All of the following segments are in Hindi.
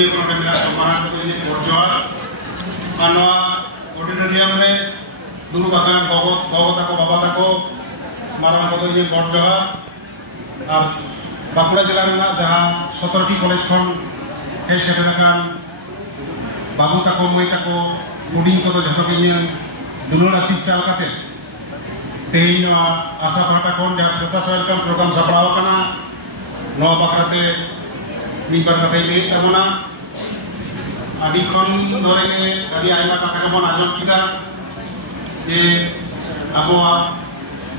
Budi ko na mina samahan ko ini borjoar anwa auditorium re dulu bagan gogo tako baba tako marang ko ini borjoar ar Bankura jela rena jaha 17টি কলেজ খন এই সেখানকার বাবু তাকো মই তাকো হুডিং কত যত কিনিয়ান দুনোরা শিক্ষা আলকাতে তেইন আশা পাটা খন যা ফ্রেশার্স ওয়েলকাম প্রোগ্রাম সাপড়াও কানা নয়া বাকরাতে মিবার কাতে লেই তামনা আদি খন ধরে আদি আইমা কথা কেমন আজম কিদা যে আবহাওয়া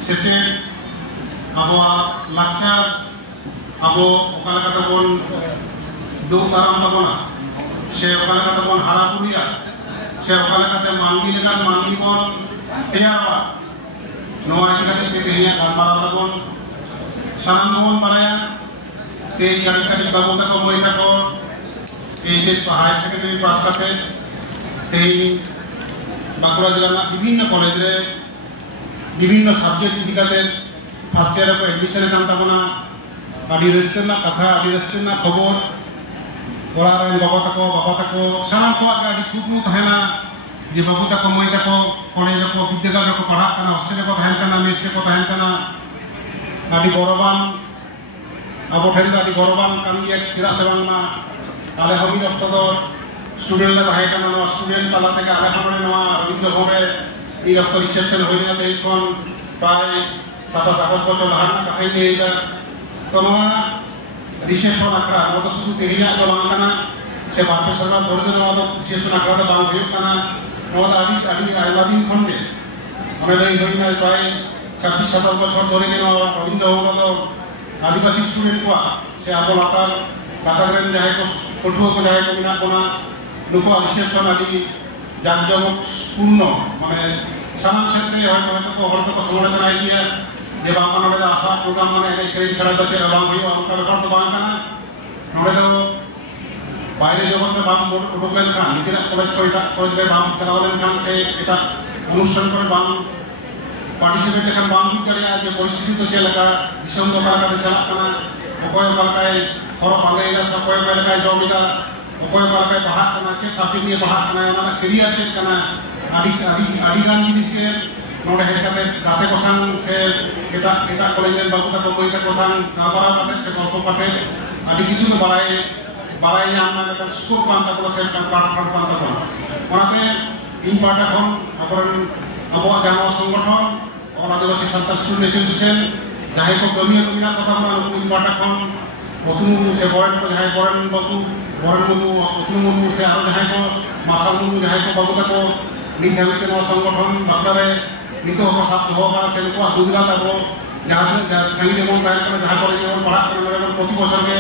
সেচে আবহাওয়া লাকচার Abo okala kata bon do taram tabona se okala kata bon harapuria se okala kata mangi lekan mangi bon teyarwa noa kata tehiya kalmara bon sanan bon paraya se yari kali babu ta ko moi ta ko HS high secondary pass kate ei Bankura jela na bibhinno college re bibhinno subject idikate first year ko admission kan tabona Adi restoran kata, adi restoran khobor, orang bawa tako, salam ko aga adi kubu tahena, di babu tako moi tako, kolej tako, bidyagal tako parhak kana, hostel ko tahen kana, mes ko tahen kana, adi goroban, abo thenda adi goroban kami ek tidak sebang na, ale hobi dokter do, student la tahen kana, no student tala teka ale hamane no, Rabindra Bhore, di dokter reception hoy na tei kon, pray 27 বছর lahan kahay niya Tonoa reception akra noto sudu tehiya to bang kana se bappe sarna dorje noto reception akra to bang hoyuk kana noto adi ailadin khonde amele hoina pray 26-27 বছর ধরে কেন রবীন্দ্র ভবন আদিবাসী স্টুডেন্ট কোয়া সে abo latar katagren jahay ko kotuo ko jahay ko mina kona nuko reception adi jakjamok purno mane sanam kshetre hoyto ko horto ko সমালোচনা idea যে বাংলা নড়ে আসা প্রোগ্রাম মানে এই সেই ছাড়া যাতে রবাং হইও অঙ্কার করতে বাং কানা নড়ে তো বাইরে জগতে বাং উঠবেন খান নিজেরা কলেজ কলেজে বাং চালাবেন খান সে এটা অনুষ্ঠান করে বাং পার্টিসিপেট এখান বাং করে যে পরিস্থিতি তো চেলাকা দিশম দোকান কাছে চালাক কানা অকয় এলাকায় হর বাংলা এলাকা অকয় এলাকায় জমিদা অকয় এলাকায় পাহাড় কানা চে সাপিক নিয়ে পাহাড় কানা ওনা কেরিয়ার চেক কানা আদি গান জিনিসকে नोड़े हेज कते गाते को संग से एटा कॉलेज रे बाबू तक कोई तक कोथान गाबरा कते से गल्प कते आदि किछु तो बाराय आमना कते स्कोप पांता को से प्लाटफर्म पांता को ओनाते इन पाटा खन अपन अबो जानो संगठन और आदिवासी संस्था स्टूडेंट एसोसिएशन जाहे को कमिया कथा बना इन पाटा खन অতুনু সে বরেন को जाहे बरन बाबू बरन मुनु অতুনু मुनु से आरो जाहे को मासा मुनु जाहे को बाबू तक नीत धाबिते नो संगठन बाकलारे Nito ko sab doho ka se ko adudra ta ko jahan sangi demon tahen kana jaha kore jemon parhak kana mere proti bochor ke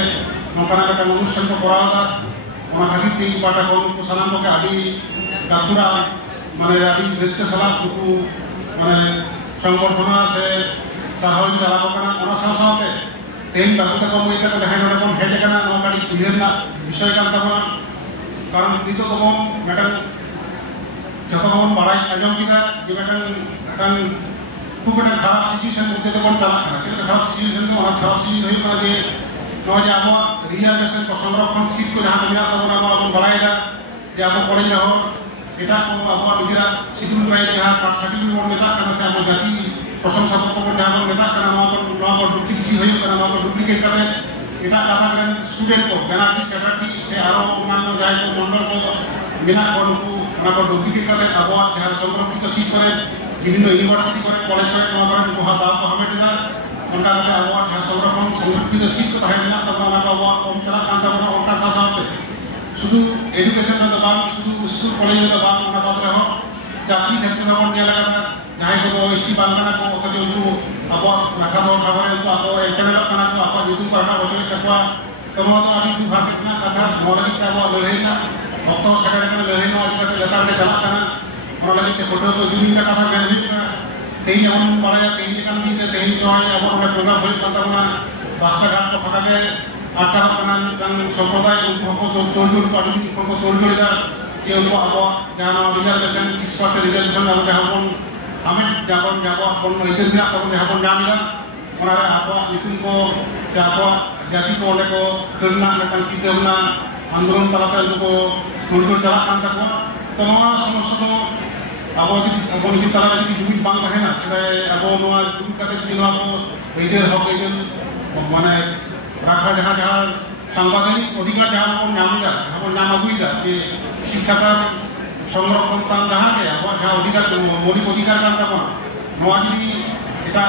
nokana kata অনুষ্ঠান ko korao da ona khagit ti pata ko ko salam ko adi kakura mane adi reske salam ko mane সংগঠনা se sahoi jala ko kana ona saate tein baku ta ko moi ta ko jahan ore kon heje kana nokari clear na বিষয় kan ta karon nito ko madam যতক্ষণ বাড়াই আজম কিনা যে kan খুব একটা খারাপ সিচুয়েশন মধ্যে তখন চালাক না কিন্তু খারাপ সিচুয়েশন তো অনেক খারাপ সিচুয়েশন হয়ে পড়ে যে নয় যে আবো রিয়ালেশন को সংরক্ষণ সিট को जहां मिला तब ना अपन बढ़ाएगा যে আবো কলেজ रहो এটা को আবো নিজেরা সিকিউরিটি পাই जहां কাস্ট সার্টিফিকেট মোড নেতা কারণ সে আবো জাতি প্রশংসা করতে जहां নেতা কারণ আমাদের ডুপ্লিকেসি হয়ে কারণ আমাদের ডুপ্লিকেট করে এটা কথা করেন স্টুডেন্ট को ব্যানার্জি চ্যাটার্জি সে আরো অন্যান্য যায় को মন্ডল को বিনা কোনো ওনা को ডুপ্লিকেট করে আবো जहां সংরক্ষিত সিট করে বিভিন্ন ইউনিভার্সিটি করে কলেজ করে নয়া করে কোহা দাও তো হামে দিদা ওনকা কাছে আবো जहां সংরক্ষণ সংরক্ষিত সিট को তাহে না তখন আমরা আবো কম চালা কান্তা করে ওনকা সাথে শুধু এডুকেশন তো বাদ শুধু স্কুল কলেজে তো বাদ ওনা বাদ রহ চাকরি ক্ষেত্রে যখন নিয়ে লাগা যাই को এসটি বাংলা को ওকে উनको আবো রাখা দাও খাবারে তো আবো এখানে কানা তো আবো ইউটিউব পাটা বসে টাকা তোমরা তো আদি দু ভাগ কিনা কথা নলেজ তে আবো লড়াই না ভক্ত সেখানে কেন লড়াই না আজকে লেটারে চালা কানা ওনা লাগে তে ফটো তো জুনিটা কথা জ্ঞান হই না এই যেমন বাড়ায়া এই যেখান দিতে এই জয় আবো আমরা প্রোগ্রাম হই কথা না রাস্তাঘাট को ফাঁকা যায় আটটা কানা সম্প্রদায় উनको তো তোড়জোড় পার্টি को তোড়জোড় দা के उनको आबो जहां रिजर्वेशन 6% रिजर्वेशन आबो जहां हमें जाबन जाबो अपन इधर बिना अपन जहां जामिला ओनारे आबो नितुन को जाबो जाति को ओले को करना नटन की देवना आंदोलन तलाते उनको खुलकर चलाकान तकवा तो नवा समस्या तो अब निजी तला निजी जुबित बांग है ना सिर्फ अब नवा जुबित करते दिन वो इधर हो गए माने रखा जहाँ जहाँ सांबादिक अधिकार जहाँ को नामिदा जहाँ को नाम अगुइदा कि शिक्षा का संरक्षण तान जहाँ के अब जहाँ अधिकार मौलिक अधिकार का तक नवा जी এটা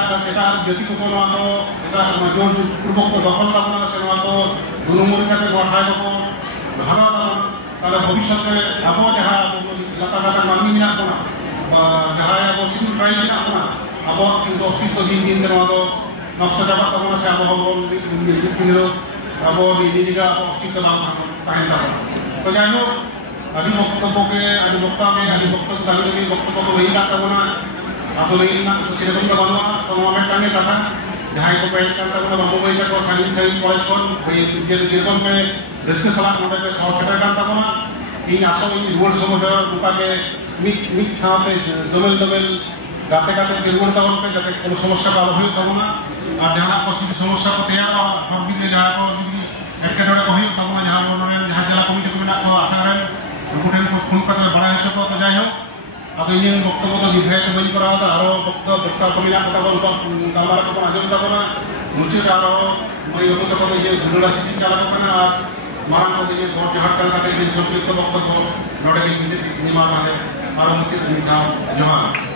জাতি को नवा तो এটা जो पूर्वक को दखल तक से नवा तो दोनों मोरी का से बढ़ाए को भागा ताले भविष्य में अब जहाँ लता लता मानवी में अपना जहाँ अब सिविल ट्राइब में अपना अब इनको अस्तित्व दिन दिन नवा तो नष्ट जाबा तक से अब हम निरो अब निजिगा अस्तित्व नाम ताहें तक तो जानो आदि वक्तव्य के आदि वक्ता के आदि वक्तव्य दागे के वक्तव्य को वही का तबना atau lainnya itu sih dapat kita bantu kalau mereka kata jahai ko pay kan ta bantu boy ta ko saling college kon je kon pe risk salat moda pe hospital kan ta bana in aso in rules moda upa ke mit সাথে দমেল গাতে গাতে ke rules ta kon pe যাতে কোনো সমস্যা ভালো হয় তা না আর যারা পছন্দ সমস্যা ko তেয়া ভাবি লে যারা ko যদি একটা ডড়ে হয় তা না যারা মনে যারা জেলা কমিটি को না আশা করেন উঠেন ফোন করে বড় হচ্ছে তো যাই হোক atau ini वक्तव्य तो दिखाई तो बनी करा था आरो वक्ता कमिला कथा को कामरा को आजम ता कोना मुझे आरो मैं लोगों को तो ये धुला सिस्टम चला को ना मारन को ये बहुत हट कर का ये संपृक्त वक्तव्य नोडे निर्माण है आरो मुझे निकाल जवाब